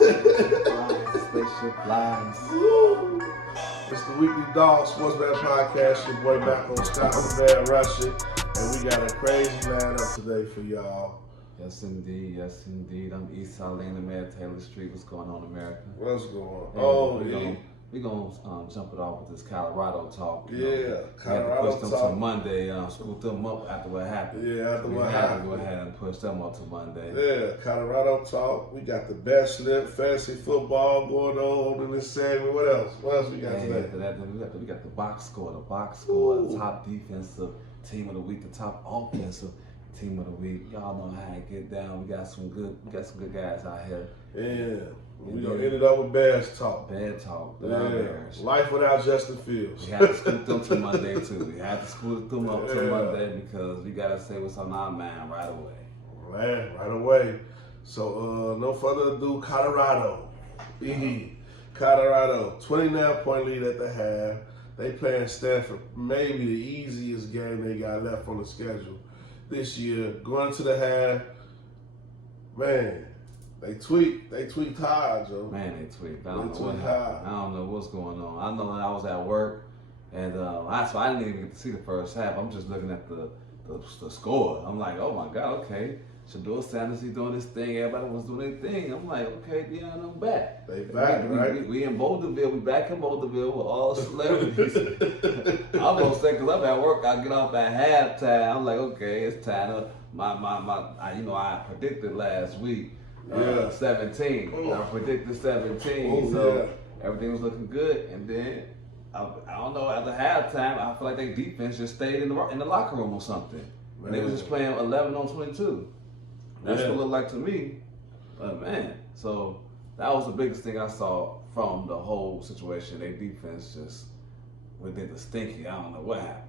Spaceship flies. It's the Weekly Dog Sports Bet Podcast. Your boy back on Scott E, Russia, and we got a crazy lineup today for y'all. Yes, indeed. Yes, indeed. I'm East Side Lane, the Mayor Taylor Street. What's going on, America? What's going on? We're going to jump it off with this Colorado talk. Colorado push them talk. to Monday. Scoop them up after what happened. After what had happened. to go ahead and push them up to Monday. Colorado talk. We got the best slip fantasy football going on in this segment. What else? What else we got today? After that, we got the box score. The top defensive team of the week, the top offensive team of the week. Y'all know how it get down. We got some good guys out here. We're going to end it up with Bears talk. Bad talk. Bears. Life without Justin Fields. We had to scoot them to Monday, too. We had to scoot them up to Monday because we got to say what's on our mind right away. Right away. So, no further ado, Colorado. Colorado, 29-point lead at the half. They playing Stanford, maybe the easiest game they got left on the schedule this year. Going to the half, man, they tweaked hard, Joe. Man, they tweaked. I don't know what happened. I don't know what's going on. I know I was at work, and I didn't even get to see the first half. I'm just looking at the score. I'm like, oh my God, okay. Shador Sanders, he doing this thing. Everybody was doing their thing. I'm like, okay, Deion, I'm back. They back, right? We in Boulderville. We back in Boulderville with all celebrities. I'm gonna say, cause I'm at work. I get off at halftime. I'm like, okay, it's time to I predicted last week 17. I predicted 17. Everything was looking good, and then I don't know. After halftime, I feel like their defense just stayed in the locker room or something, and they was just playing 11 on 22. That's what it looked like to me. But man, so that was the biggest thing I saw from the whole situation. Their defense just did the stinky. I don't know what happened.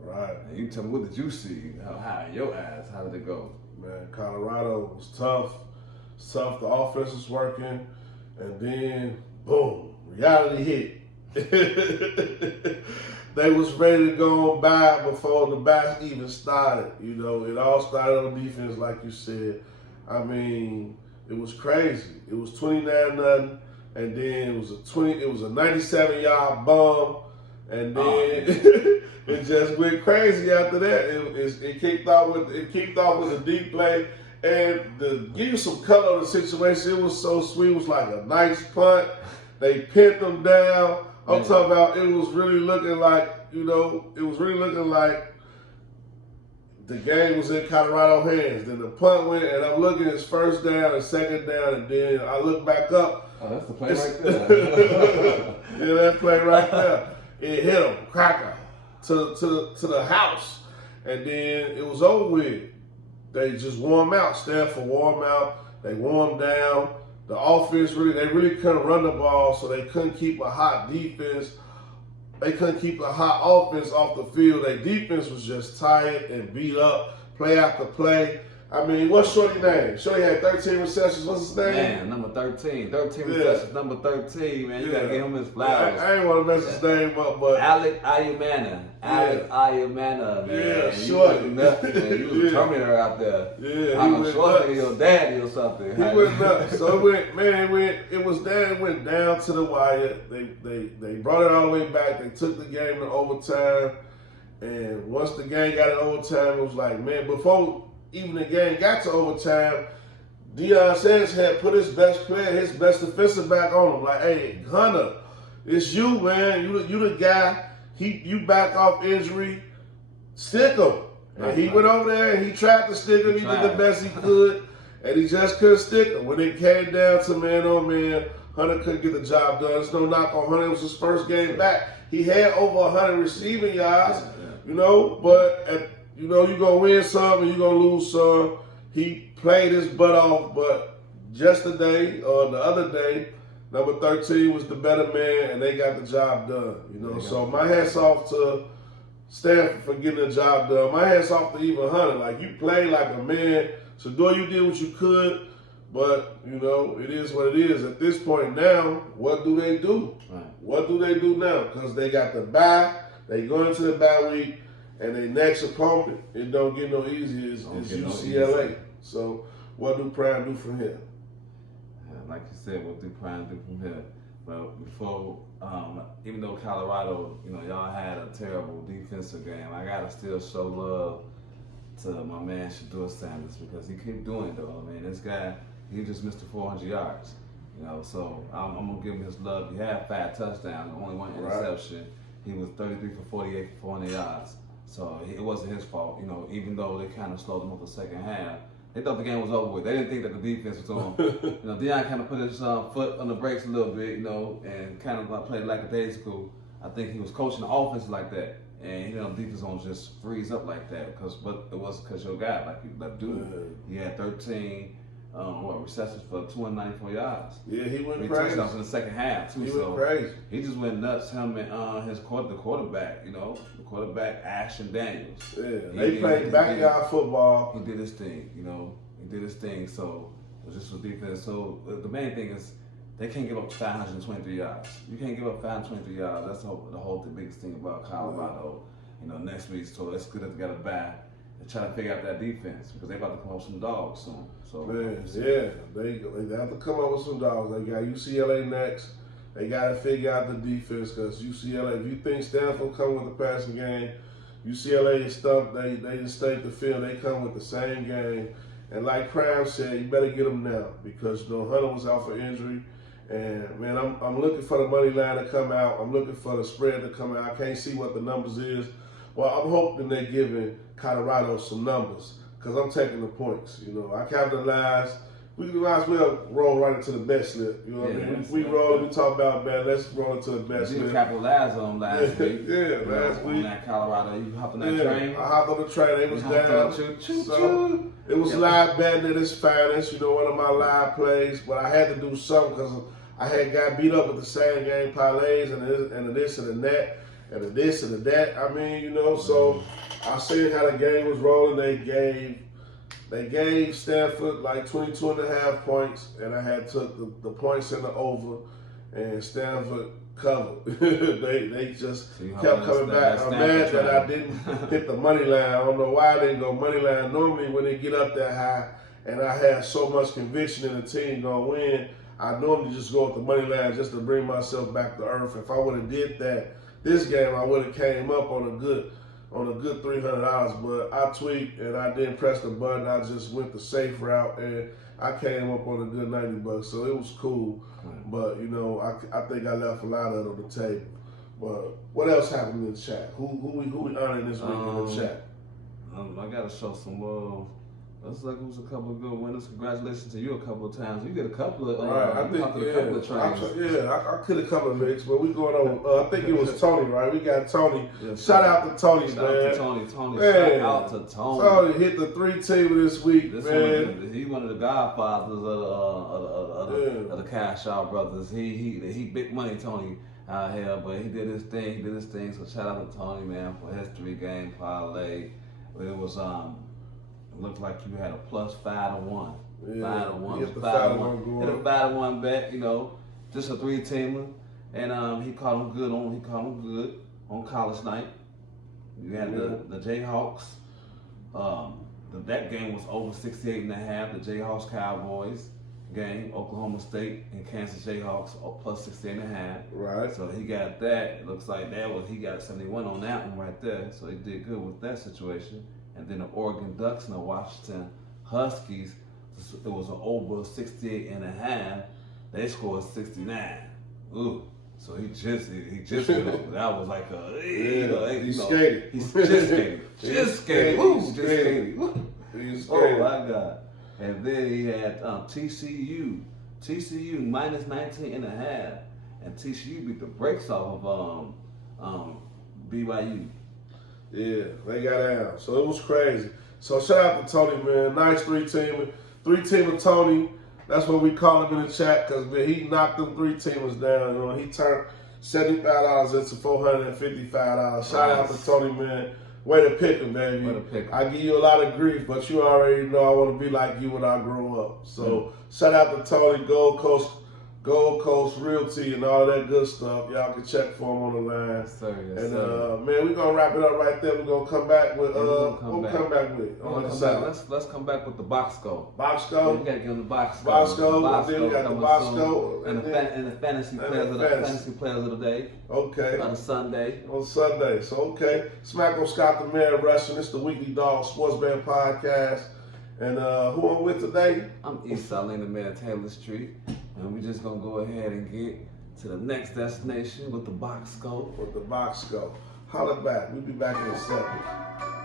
Right. And you tell me, what did you see? How in your eyes? How did it go? Man, Colorado was tough. It's tough. The offense was working, and then boom, reality hit. They was ready to go on by before the bat even started. You know, it all started on defense, like you said. I mean, it was crazy. It was 29-0, and then it was a 97-yard bomb, and then it just went crazy after that. It kicked off with a deep play, and to give you some color on the situation, it was so sweet. It was like a nice punt. They pinned them down. I'm talking about, it was really looking like the game was in Colorado hands. Then the punt went, and I'm looking at his first down and second down, and then I look back up. Oh, that's the play right there. That play right there. It hit him, cracker, to the house. And then it was over with. They just warm out. Stanford warm out. They warmed down. The offense they really couldn't run the ball, so they couldn't keep a hot defense. They couldn't keep a hot offense off the field. Their defense was just tired and beat up, play after play. I mean, what's Shorty's name? Shorty had 13 receptions. What's his name? Man, number 13. 13 receptions, number 13, man. You got to give him his flowers. I ain't want to mess his name up, but... Alex Ayumana, man. Yeah, Shorty. You was a Terminator out there. Yeah, I'm sure your daddy or something. He went nuts. So it went down to the wire. They brought it all the way back. They took the game to overtime. And once the game got in overtime, it was like, man, before even the game got to overtime, Deion Sanders had put his best player, his best defensive back on him. Like, hey, Hunter, it's you, man. You the guy. You back off injury. Stick him. And he went over there and he tried to stick him. He did the best he could. And he just couldn't stick him. When it came down to man on man, Hunter couldn't get the job done. There's no knock on Hunter. It was his first game back. He had over 100 receiving yards, but you're going to win some and you're going to lose some. He played his butt off, but yesterday or the other day, number 13 was the better man, and they got the job done. So my hat's off to Stanford for getting the job done. My hat's off to even Hunter. Like, you played like a man. So, you did what you could, but, it is what it is. At this point now, what do they do? Right. What do they do now? Because they got the bye. They go into the bye week. And their next opponent, it don't get no easier, is UCLA. So what do Prime do from here? like you said, what they're trying to do from here. But before, even though Colorado, y'all had a terrible defensive game, I gotta still show love to my man Shedeur Sanders because he keep doing it though. I mean, this guy, he just missed the 400 yards. So I'm gonna give him his love. He had 5 touchdowns, only 1 interception. Right. He was 33 for 48 for 400 yards. So it wasn't his fault. Even though they kind of slowed him up the second half. They thought the game was over with. They didn't think that the defense was on. Deion kind of put his foot on the brakes a little bit, and kind of played lackadaisical. I think he was coaching the offense like that. And defense don't just freeze up like that but it was because your guy, like that dude, he had 13 receptions for 294 yards. Yeah, he went crazy. Touchdowns in the second half too. He went crazy. He just went nuts. Him and the quarterback, the quarterback Ashton Daniels. Yeah, they played backyard football. He did his thing. He did his thing. So it was just for defense. So the main thing is they can't give up 523 yards. You can't give up 523 yards. That's the biggest thing about Colorado. Next week, so it's good that they got a bye and try to figure out that defense because they about to come up with some dogs soon. So man, yeah, they have to come up with some dogs. They got UCLA next. They got to figure out the defense because UCLA. If you think Stanford come with the passing game, UCLA is stumped. They didn't stake the field. They come with the same game. And like Cram said, you better get them now because Hunter was out for injury. And man, I'm looking for the money line to come out. I'm looking for the spread to come out. I can't see what the numbers is. Well, I'm hoping they're giving Colorado some numbers because I'm taking the points. I capitalize. We might as well roll right into the bet slip. You know what I mean? We roll. We talk about bet. Let's roll into the bet slip. You capitalized on last week. Last week. On that Colorado, you hopped on that train. I hopped on the train. It was down. So it was live betting at its finest. One of my live plays. But I had to do something because I had got beat up with the same game parlays and this and the that. And the this and the that, so I seen how the game was rolling. They gave Stanford like 22.5 points, and I had took the points in the over, and Stanford covered. they just kept coming back. I'm mad that I didn't hit the money line. I don't know why I didn't go money line. Normally when they get up that high, and I have so much conviction in the team gonna win, I normally just go with the money line just to bring myself back to earth. If I would have did that this game, I would have came up on a good $300, but I tweaked and I didn't press the button. I just went the safe route and I came up on a good $90. So it was cool. But I think I left a lot of it on the table. But what else happened in the chat? Who we honoring this week in the chat? I gotta show some love. Looks like it was a couple of good winners. Congratulations to you a couple of times. You get a couple of I think, couple of trains. I could have come a mix, but we going on. I think it was Tony, right? We got Tony. Shout out to Tony, man. Shout out to Tony. Shout out to Tony. Tony hit the 3-team this week, man. He one of the godfathers of the Cash Out brothers. He big money, Tony out here, but he did his thing. So shout out to Tony, man, for history game parlay. It was looked like you had a plus 5-1. Yeah, 5-1. Hit the 5-1. Hit a 5-1 bet, just a 3-teamer. And he caught him good on college night. You had the Jayhawks. That game was over 68.5. The Jayhawks Cowboys game, Oklahoma State and Kansas Jayhawks plus 68.5. Right. So he got that. It looks like he got 71 on that one right there. So he did good with that situation. And then the Oregon Ducks and the Washington Huskies, it was an over 68.5. They scored 69. Ooh. So he just went over. That was like he skated. He's just skated. Oh my God. And then he had TCU minus 19.5. And TCU beat the brakes off of BYU. Yeah, they got down. So it was crazy. So shout out to Tony, man. Nice 3-teamer. 3-teamer Tony. That's what we call him in the chat because he knocked them 3-teamers down. He turned $75 into $455. Shout out to Tony, man. Way to pick him, baby. I give you a lot of grief, but you already know I want to be like you when I grow up. So shout out to Tony, Gold Gold Coast Realty and all that good stuff. Y'all can check for them on the line. Yes, sir. Yes, And sir. man, we're gonna wrap it up right there. We're gonna come back with we'll come we'll back. come back with on the side. Let's come back with the box score. Box Yeah, go. we gotta give them the box score. Box go. Then we got the coming box soon. go. And the fantasy players of the fantasy players of the day. Okay. On Sunday. On Sunday. So okay. Smack on Scott the Mayor Russian. It's the Weekly Dog Sports Band Podcast. And who I'm with today? I'm East Salina Man Taylor Street. And we're just gonna go ahead and get to the next destination with the box score. With the box go. Holla back. We'll be back in a second.